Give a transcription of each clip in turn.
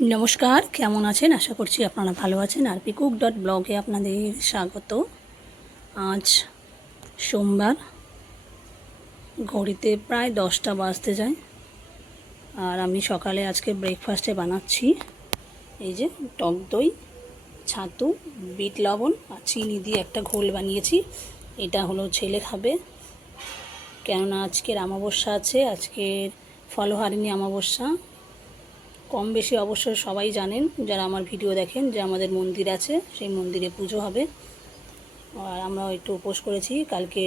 নমস্কার, কেমন আছেন? আশা করছি আপনারা ভালো আছেন। আর পিকুক ডট ব্লগে আপনাদের স্বাগত। আজ সোমবার, ঘড়িতে প্রায় দশটা বাজতে যায়। আর আমি সকালে আজকে ব্রেকফাস্টে বানাচ্ছি। এই যে টক দই, ছাতু, বিট লবণ আর চিনি দিয়ে একটা ঘোল বানিয়েছি। এটা হলো ছেলে খাবে। কেননা আজকের অমাবস্যা আছে, আজকের ফলহারিণী অমাবস্যা কম বেশি অবশ্যই সবাই জানেন, যারা আমার ভিডিও দেখেন যে আমাদের মন্দির আছে, সেই মন্দিরে পুজো হবে। আর আমরা একটু উপোস করেছি, কালকে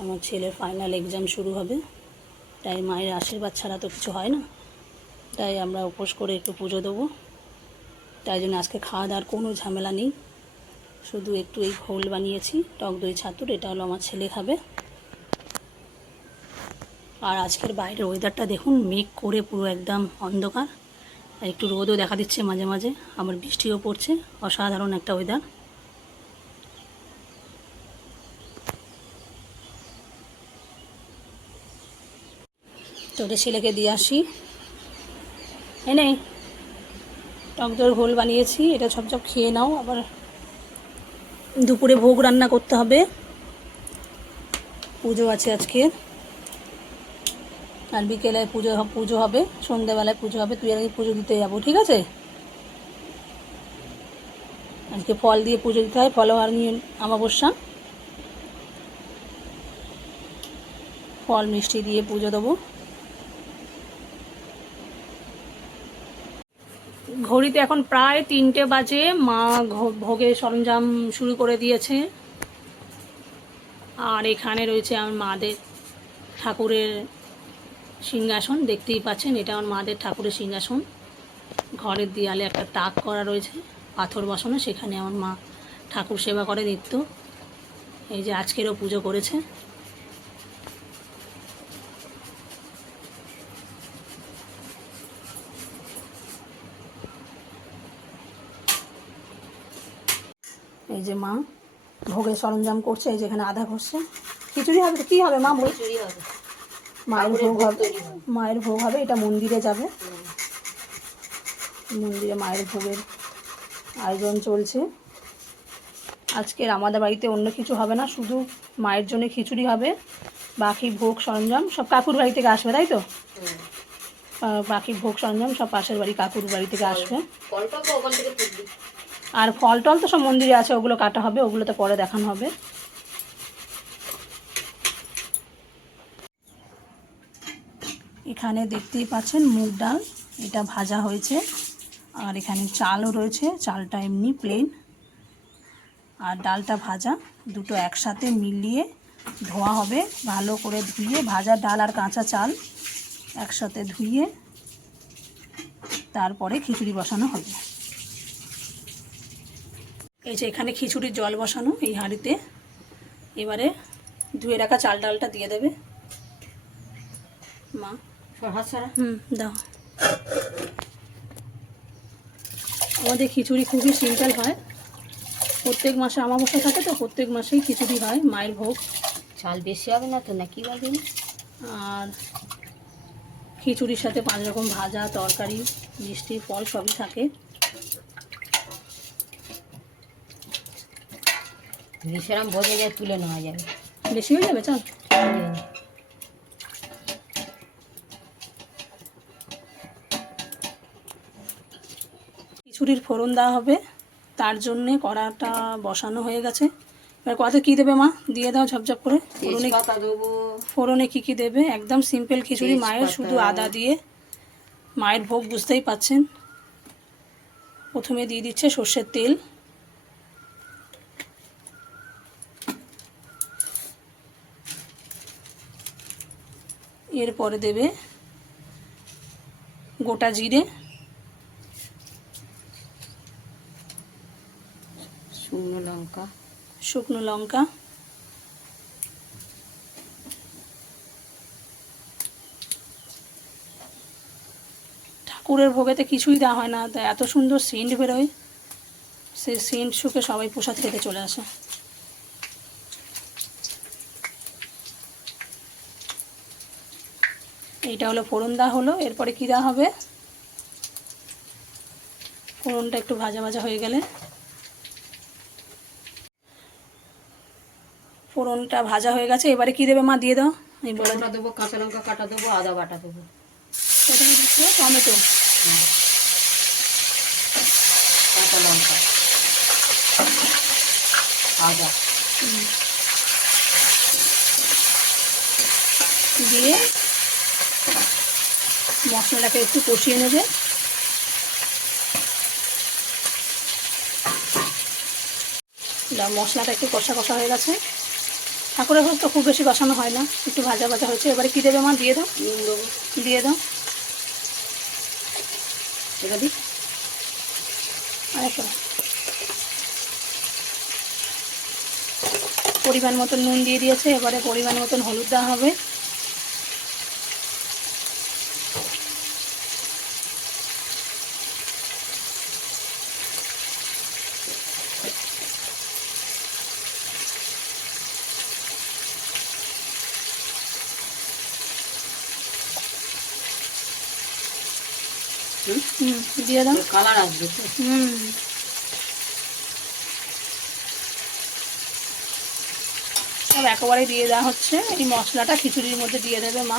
আমার ছেলের ফাইনাল এক্সাম শুরু হবে। তাই মায়ের আশীর্বাদ ছাড়া তো কিছু হয় না। তাই আমরা উপোস করে একটু পুজো দেবো। তাই জন্য আজকে খাওয়া দাওয়ার কোনো ঝামেলা নেই। শুধু একটু এই ঘোল বানিয়েছি, টক দই ছাতুর, এটা হলো আমার ছেলে খাবে। আর আজকের বাইরের ওয়েদারটা দেখুন, মেঘ করে পুরো একদম অন্ধকার। আর একটু রোদও দেখা দিচ্ছে মাঝে মাঝে, আবার বৃষ্টিও পড়ছে, অসাধারণ একটা ওয়েদার তোদের ছেলেকে দিয়ে আসি। এনে টক দইয়ের ঘোল বানিয়েছি, এটা সব সব খেয়ে নাও, আবার দুপুরে ভোগ রান্না করতে হবে। পুজো আছে আজকে আর বিকেলে পুজো পুজো হবে, সন্ধ্যেবেলায় পুজো হবে, তুই আর পুজো দিতে যাব, ঠিক আছে? আজকে ফল দিয়ে পুজো দিতে হয় ফল আর নিয়ে অমাবস্যা। ফল মিষ্টি দিয়ে পুজো দেবো। ঘড়িতে এখন প্রায় তিনটে বাজে, মা ভোগের সরঞ্জাম শুরু করে দিয়েছে। আর এখানে রয়েছে আমার মাদের ঠাকুরের সিংহাসন, দেখতেই পাচ্ছেন এটা আমার মাদের ঠাকুরের সিংহাসন। ঘরের দেয়ালে একটা তাক করা রয়েছে, পাথর বসানো, সেখানে আমার মা ঠাকুর সেবা করে নিত্য। এই যে আজকেরও পুজো করেছে। এই যে মা ভোগের সরঞ্জাম করছে, এই যেখানে আধা ঘষছে। খিচুড়ি হবে কি হবে মা চুরি হবে। মায়ের ভোগ হবে। মায়ের ভোগ হবে এটা মন্দিরে যাবে। মন্দিরে মায়ের ভোগের আয়োজন চলছে। আজকের আমাদের বাড়িতে অন্য কিছু হবে না শুধু মায়ের জন্য খিচুড়ি হবে বাকি ভোগ সরঞ্জাম সব কাকুর বাড়ি থেকে আসবে তাই তো? বাকি ভোগ সরঞ্জাম সব পাশের বাড়ি কাকুর বাড়ি থেকে আসবে। আর ফল টল তো সব মন্দিরে আছে ওগুলো কাটা হবে ওগুলো তো পরে দেখানো হবে। এখানে দেখতেই পাচ্ছেন মুগ ডাল, এটা ভাজা হয়েছে। আর এখানে চালও রয়েছে, চালটা এমনি প্লেন আর ডালটা ভাজা, দুটো একসাথে মিলিয়ে ধোয়া হবে, ভালো করে ধুয়ে, ভাজা ডাল আর কাঁচা চাল একসাথে ধুয়ে তারপরে খিচুড়ি বসানো হবে। এই যে এখানে খিচুড়ির জল বসানো এই হাঁড়িতে। এবারে ধুয়ে রাখা চাল ডালটা দিয়ে দেবে। মা হুম দাও। আমাদের খিচুড়ি খুবই সিম্পল হয়। প্রত্যেক মাসে আমাবস্যা থাকে তো প্রত্যেক মাসেই খিচুড়ি হয় মায়ের ভোগ। চাল বেশি হবে না তো নাকি বলবি? আর খিচুড়ির সাথে পাঁচ রকম ভাজা তরকারি মিষ্টি ফল সবই থাকে। সেরকম বোঝা যায় তুলে নেওয়া যাবে। বেশি হয়ে যাবে চল? খিচুড়ির ফোড়ন দেওয়া হবে। তার জন্যে কড়াটা বসানো হয়ে গেছে। এবার কত কী দেবে মা? দিয়ে দাও ঝপঝপ করে। ফোড়নে ফোড়নে কী কী দেবে? একদম সিম্পল খিচুড়ি। মায়ের শুধু আদা দিয়ে মায়ের ভোগ বুঝতেই পাচ্ছেন। প্রথমে দিয়ে দিচ্ছে সর্ষের তেল। এরপরে দেবে গোটা জিরে। শুকনো লঙ্কা। শুকনো লঙ্কা। ঠাকুরের ভোগেতে কিছুই দেওয়া হয় না, তা এত সুন্দর সেন্ট বেরোয় সেই সেন্ট শুকে সবাই প্রসাদ খেতে চলে আসে। এইটা হলো ফোড়ন দেওয়া হলো, এরপরে কী দেওয়া হবে? ফোড়নটা একটু ভাজা ভাজা হয়ে গেলে ফোড়নটা ভাজা হয়ে গেছে এবারে কি দেবে মা? দিয়ে দাও। আমি বলে। দেবো কাঁচা লঙ্কা কাটা দেবো আদা বাটা দেবো। প্রথমে দিচ্ছি? টমেটো? কাঁচা লঙ্কা। আদা। দিয়ে মশলাটাকে একটু কষিয়ে নেবে। মশলাটা একটু কষা কষা হয়ে গেছে। ঠাকুরের ভোগ তো খুব বেশি বসানো হয় না একটু ভাজা ভাজা হয়েছে। এবারে কী দেবে মা? দিয়ে দাও। নুন দেবো। দিয়ে দাও। এবার দিই। আরেকটা পরিমাণ মতন নুন দিয়ে দিয়েছে এবারে পরিমাণ মতন হলুদ দেওয়া হবে। হুম হুম দিয়ে দাও। কালার আসবে তো। হুম। সব একেবারে দিয়ে দেওয়া হচ্ছে। এই মশলাটা খিচুড়ির মধ্যে দিয়ে দেবে মা।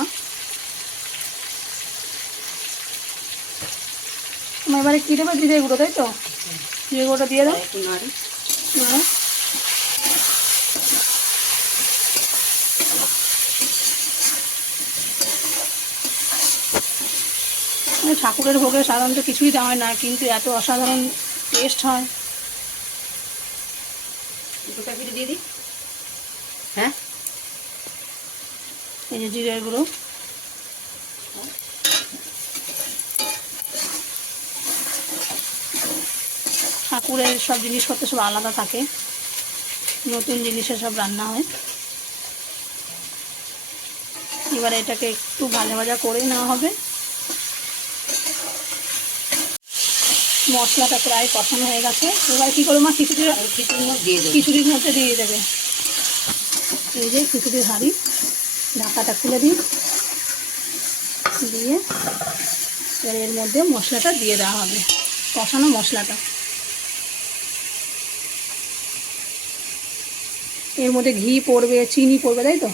মা এবারে কী দেবে? জিরে গুঁড়ো তাই তো? জিরে গুঁড়োটা দিয়ে দাও। আর একটু নাড়ি। ঠাকুরের ভোগে সাধারণত কিছুই দেওয়া হয় না, কিন্তু এত অসাধারণ টেস্ট হয়। দিয়ে দিই। হ্যাঁ? এই যে ঠাকুরের সব জিনিসপত্র সব আলাদা থাকে। নতুন জিনিসের সব রান্না হয়। এবার এটাকে একটু ভাজা ভাজা করে নেওয়া হবে। মশলাটা প্রায় কষানো হয়ে গেছে। এবার কী করব মা? খিচুড়ি খিচুড়ির মধ্যে দিয়ে দেবে। এই যে খিচুড়ির হাঁড়ি। ঢাকাটা খুলে দিই। দিয়ে এবার এর মধ্যে মশলাটা দিয়ে দেওয়া হবে। কষানো মশলাটা। এর মধ্যে ঘি পড়বে, চিনি পড়বে, তাই তো?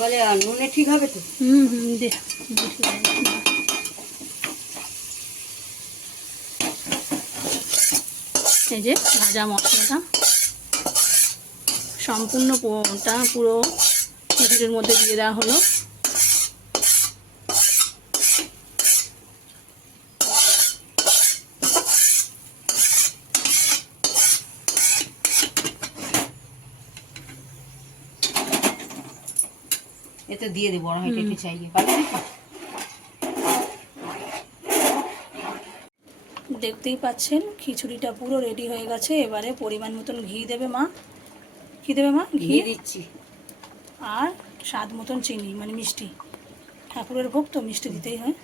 বলে, আর নুনে ঠিক হবে তো? হুম হুম এই যে ভাজা মশলাটা। সম্পূর্ণটা পুরো খিচুড়ির মধ্যে দিয়ে দেওয়া হলো। এতে দিয়ে দেবো বড় হাইটে একটু চাইয়ে পারবে? দেখতেই পাচ্ছেন খিচুড়িটা পুরো রেডি হয়ে গেছে। এবারে পরিমাণ মতন ঘি দেবে মা। কি দেবে মা? ঘি? দিচ্ছি। আর স্বাদ মতন চিনি মানে মিষ্টি। ঠাকুরের ভোগ তো মিষ্টি দিতেই হয়।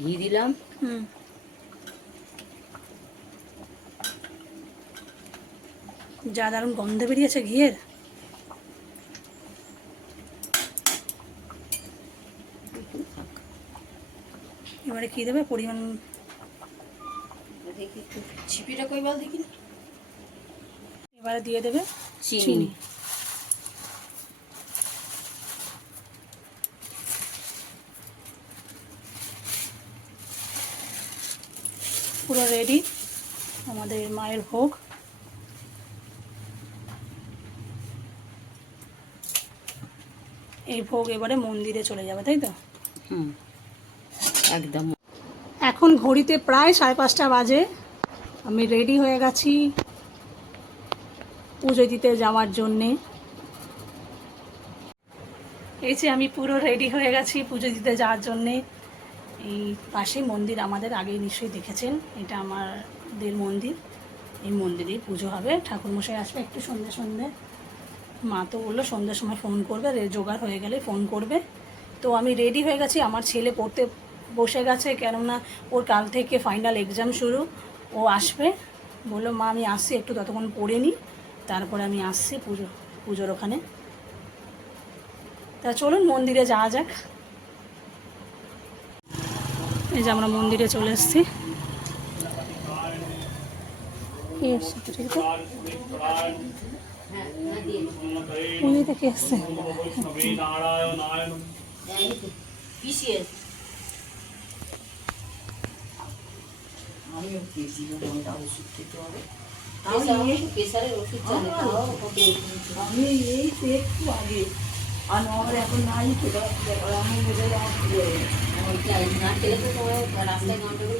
ঘি দিলাম। হুম। যা দারুণ গন্ধ বেরিয়েছে ঘিয়ের। এবারে কি দেবে? পরিমাণ ছিপিটা কই বল দেখি এবারে দিয়ে দেবে চিনি। পুরো রেডি আমাদের মায়ের ভোগ। এই ভোগ এবারে মন্দিরে চলে যাবে তাই তো? হুম একদম। এখন ঘড়িতে প্রায় সাড়ে পাঁচটা বাজে। আমি রেডি হয়ে গেছি পুজো দিতে যাওয়ার জন্যে। এই যে আমি পুরো রেডি হয়ে গেছি পুজো দিতে যাওয়ার জন্যে। এই পাশে মন্দির আমাদের আগেই নিশ্চয়ই দেখেছেন এটা আমাদের মন্দির। এই মন্দিরেই পুজো হবে। ঠাকুরমশাই আসবে একটু সন্ধ্যে সন্ধ্যে। মা তো বলল সন্ধ্যের সময় ফোন করবে জোগাড় হয়ে গেলে ফোন করবে। তো আমি রেডি হয়ে গেছি, আমার ছেলে পড়তে বসে গেছে, কেননা ওর কাল থেকে ফাইনাল এক্সাম শুরু। ও আসবে। বলল, মা, আমি আসছি, একটু ততক্ষণ পড়ে নিই তারপরে আমি আসছি পুজো পুজোর ওখানে। তা চলুন, মন্দিরে যাওয়া যাক। এই যে আমরা মন্দিরে চলে এসেছি। কে এসছে তো ঠিক আছে? হ্যাঁ হ্যাঁ দিয়ে দিই। উনি থেকে এসছে এই তো, পিসিয়ে আমিও খেয়েছি মনটা ওষুধ খেতে হবে প্রেসারের ওষুধ চলে তাও ওকে আমি এই তো একটু আগে আর আমার এখন নাই খেতে পারছি আমি বোঝা যায় আমার ফিরে এলো। আমার চাই না খেলে তো তোমার রাস্তায় গন্ডগোল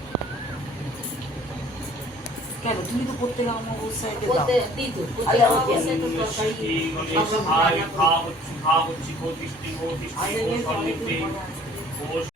কেন? তুমি তো প্রত্যেক অমাবস্যায় দাও। বলতে দিই তো প্রত্যেক আমার তরকারি। হচ্ছে খা হচ্ছে আরে রে,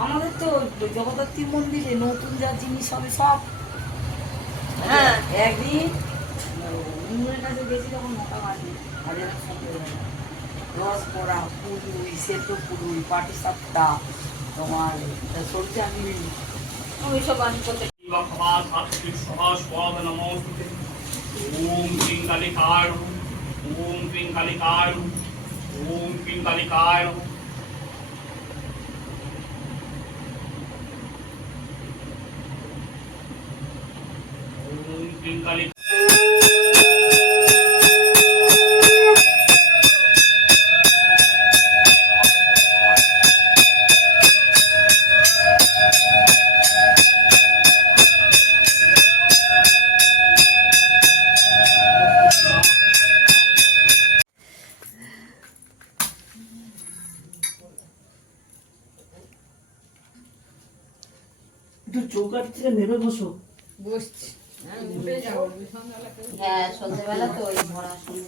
আমাদের তো জগদ্ধাত্রী মন্দিরে নতুন যা জিনিস হবে সব। হ্যাঁ। একদিন ইন্দুরের কাছে গেছি যখন মোটা মারি রস করা পুরুই সেদ্ধ পুরুই পাটি সাপটা তোমার সরষা মিল এইসব আমি করতে ওম কিং কালিকার ওম কিং কালিকার ఓం పింగళికాయ ఓం పింగళిక হ্যাঁ সন্ধ্যেবেলা তো ওই ভরা সন্ধ্যেবেলা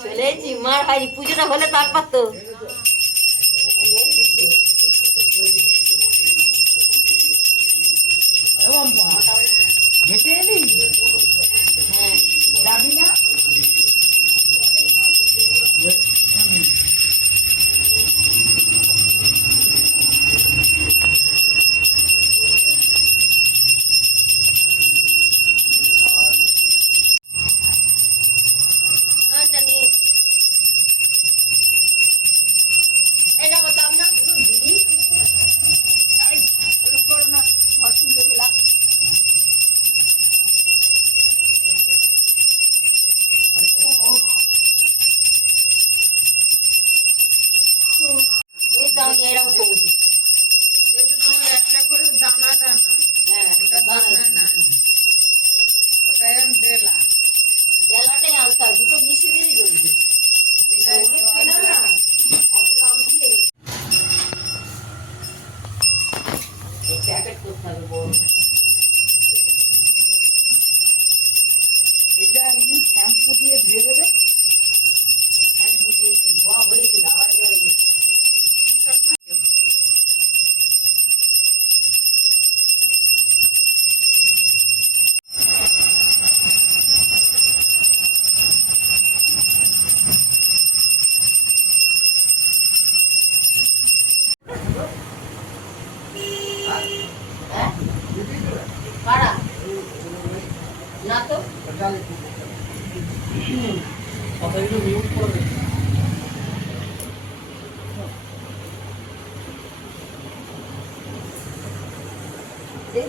চলে এসেছি মার হাই পুজোটা হলে তারপর তো। হেঁটে এলি? হ্যাঁ। যাবি না?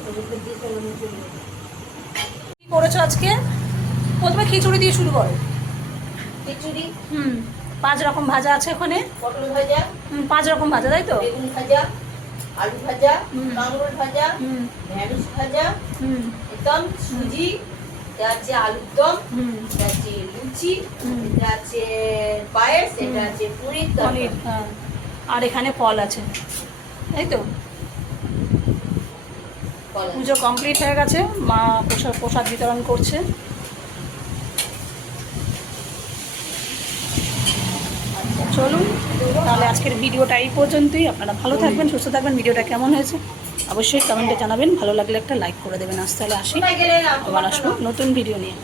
কি করেছ আজকে? প্রথমে খিচুড়ি দিয়ে শুরু করো। খিচুড়ি? হুম পাঁচ রকম ভাজা আছে ওখানে। পটল ভাজা। হুম, পাঁচ রকম ভাজা তাই তো? বেগুন ভাজা আলু ভাজা। কাঁকরোল ভাজা ঢেঁড়স ভাজা হুম। একদম সুজি এটা আছে আলুর দম হুম। এটা আছে লুচি। এটা আছে পায়েস এটা আছে পুরীর পনির তরকারি হ্যাঁ। আর এখানে ফল আছে। তাই তো। পুজো কমপ্লিট হয়ে গেছে মা প্রসাদ প্রসাদ বিতরণ করছে। চলুন তাহলে আজকের ভিডিওটা এই পর্যন্তই। আপনারা ভালো থাকবেন সুস্থ থাকবেন। ভিডিওটা কেমন হয়েছে অবশ্যই কমেন্টে জানাবেন। ভালো লাগলে একটা লাইক করে দেবেন। আজ তাহলে আসি। আবার আসব নতুন ভিডিও নিয়ে।